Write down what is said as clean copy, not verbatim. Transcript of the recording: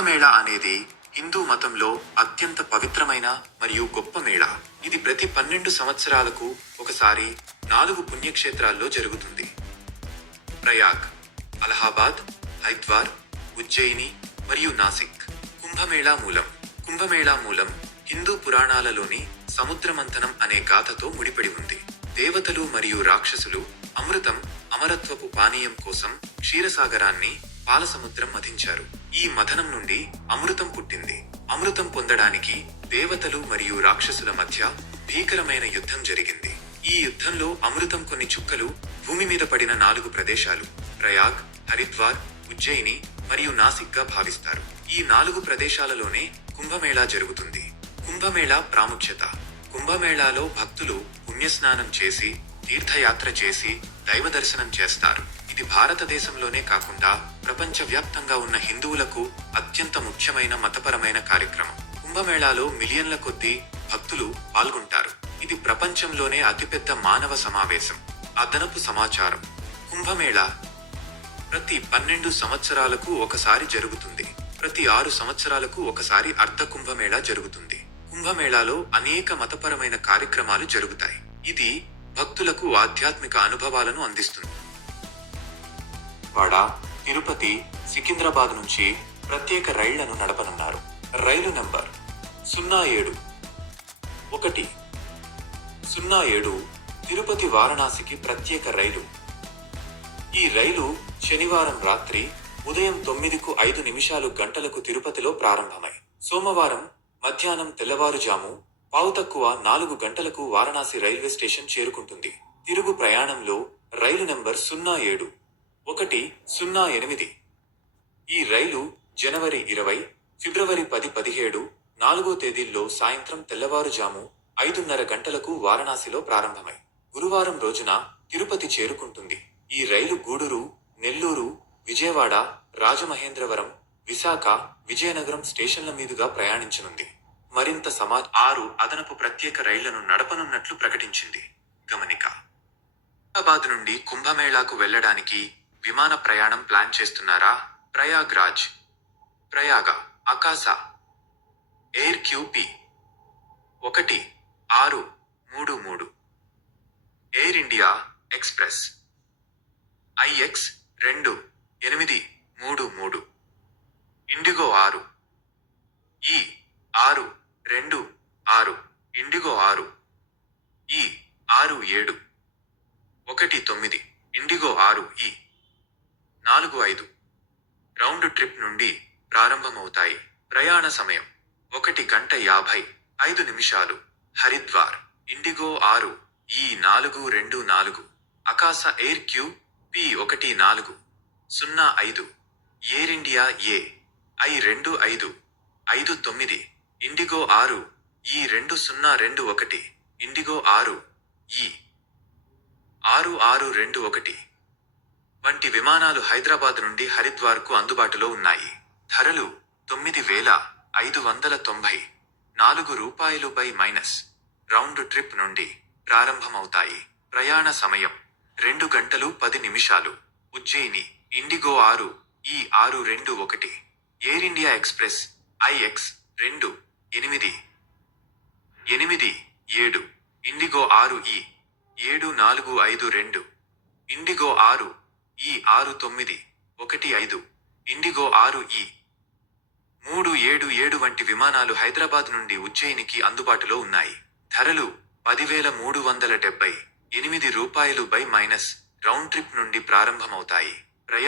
కుంభమేళా అనేది హిందూ మతంలో అత్యంత పవిత్రమైన మరియు గొప్ప మేళా. ఇది ప్రతి 12 సంవత్సరాలకు ఒకసారి 4 పుణ్యక్షేత్రాల్లో జరుగుతుంది. ప్రయాగ్, అలహాబాద్, హరిద్వార్, ఉజ్జయిని మరియు నాసిక్. కుంభమేళా మూలం హిందూ పురాణాలలోని సముద్రమంథనం అనే గాథతో ముడిపడి ఉంది. దేవతలు మరియు రాక్షసులు అమరత్వపు పానీయం కోసం క్షీరసాగరాన్ని పాలసముద్రం మథించారు. ఈ మథనం నుండి అమృతం పుట్టింది. అమృతం పొందడానికి దేవతలు మరియు రాక్షసుల మధ్య భీకరమైన యుద్ధం జరిగింది. ఈ యుద్ధంలో అమృతం కొన్ని చుక్కలు భూమి మీద పడిన 4 ప్రదేశాలు ప్రయాగ్, హరిద్వార్, ఉజ్జయిని మరియు నాసిక్ గా భావిస్తారు. ఈ 4 ప్రదేశాలలోనే కుంభమేళా జరుగుతుంది. కుంభమేళా ప్రాముఖ్యత. కుంభమేళాలో భక్తులు పుణ్యస్నానం చేసి తీర్థయాత్ర చేసి దైవ దర్శనం చేస్తారు. ఇది భారతదేశంలోనే కాకుండా ప్రపంచవ్యాప్తంగా ఉన్న హిందువులకు అత్యంత ముఖ్యమైన మతపరమైన కార్యక్రమం. కుంభమేళాలో మిలియన్ల కొద్దీ భక్తులు పాల్గొంటారు. ఇది ప్రపంచంలోనే అతిపెద్ద మానవ సమావేశం. అదనపు సమాచారం. కుంభమేళా ప్రతి 12 సంవత్సరాలకు ఒకసారి జరుగుతుంది. ప్రతి 6 సంవత్సరాలకు ఒకసారి అర్ధ కుంభమేళా జరుగుతుంది. కుంభమేళాలో అనేక మతపరమైన కార్యక్రమాలు జరుగుతాయి. ఇది భక్తులకు ఆధ్యాత్మిక అనుభవాలను అందిస్తుంది. వాడ, తిరుపతి, సికింద్రాబాద్ నుంచి ప్రత్యేక రైళ్లను నడపనున్నారు. రైలు నంబర్ 07 తిరుపతి వారణాసికి ప్రత్యేక రైలు. ఈ రైలు శనివారం రాత్రి ఉదయం 9:05 తిరుపతిలో ప్రారంభమై సోమవారం మధ్యాహ్నం తెల్లవారుజాము 4:15 గంటలకు వారణాసి రైల్వే స్టేషన్ చేరుకుంటుంది. తిరుగు ప్రయాణంలో రైలు నంబర్ 0708. ఈ రైలు జనవరి 20, ఫిబ్రవరి 10, 17, 4 తేదీల్లో సాయంత్రం తెల్లవారుజాము 5:30 గంటలకు వారణాసిలో ప్రారంభమై గురువారం రోజున తిరుపతి చేరుకుంటుంది. ఈ రైలు గూడూరు, నెల్లూరు, విజయవాడ, రాజమహేంద్రవరం, విశాఖ, విజయనగరం స్టేషన్ల మీదుగా ప్రయాణించనుంది. మరింత 6 అదనపు ప్రత్యేక రైళ్లను నడపనున్నట్లు ప్రకటించింది. గమనిక. హైదరాబాద్ నుండి కుంభమేళాకు వెళ్లడానికి విమాన ప్రయాణం ప్లాన్ చేస్తున్నారా? Prayag, Akasa Air QP 1633, Air India Express IX 2833, IndiGo 6 E626, IndiGo 6 E6719, IndiGo 6 E45 round trip నుండి ప్రారంభమవుతాయి. ప్రయాణ సమయం 1:55. Haridwar, IndiGo 6 E424, Akasa Air QP 1405, Air India I2559, IndiGo 6 E2021, IndiGo 6 E6621 వంటి విమానాలు హైదరాబాద్ నుండి హరిద్వార్కు అందుబాటులో ఉన్నాయి. ధరలు $9,594 రౌండ్ ట్రిప్ నుండి ప్రారంభమవుతాయి. ప్రయాణ సమయం 2 గంటలు 10 నిమిషాలు. Ujjaini, IndiGo 6 E621, Air India Express IX 2887, IndiGo 6 E7452, IndiGo 6 E6915, IndiGo 6 E377 వంటి విమానాలు హైదరాబాద్ నుండి ఉజ్జయినికి అందుబాటులో ఉన్నాయి. ధరలు $10,378 రౌండ్ ట్రిప్ నుండి ప్రారంభమవుతాయి.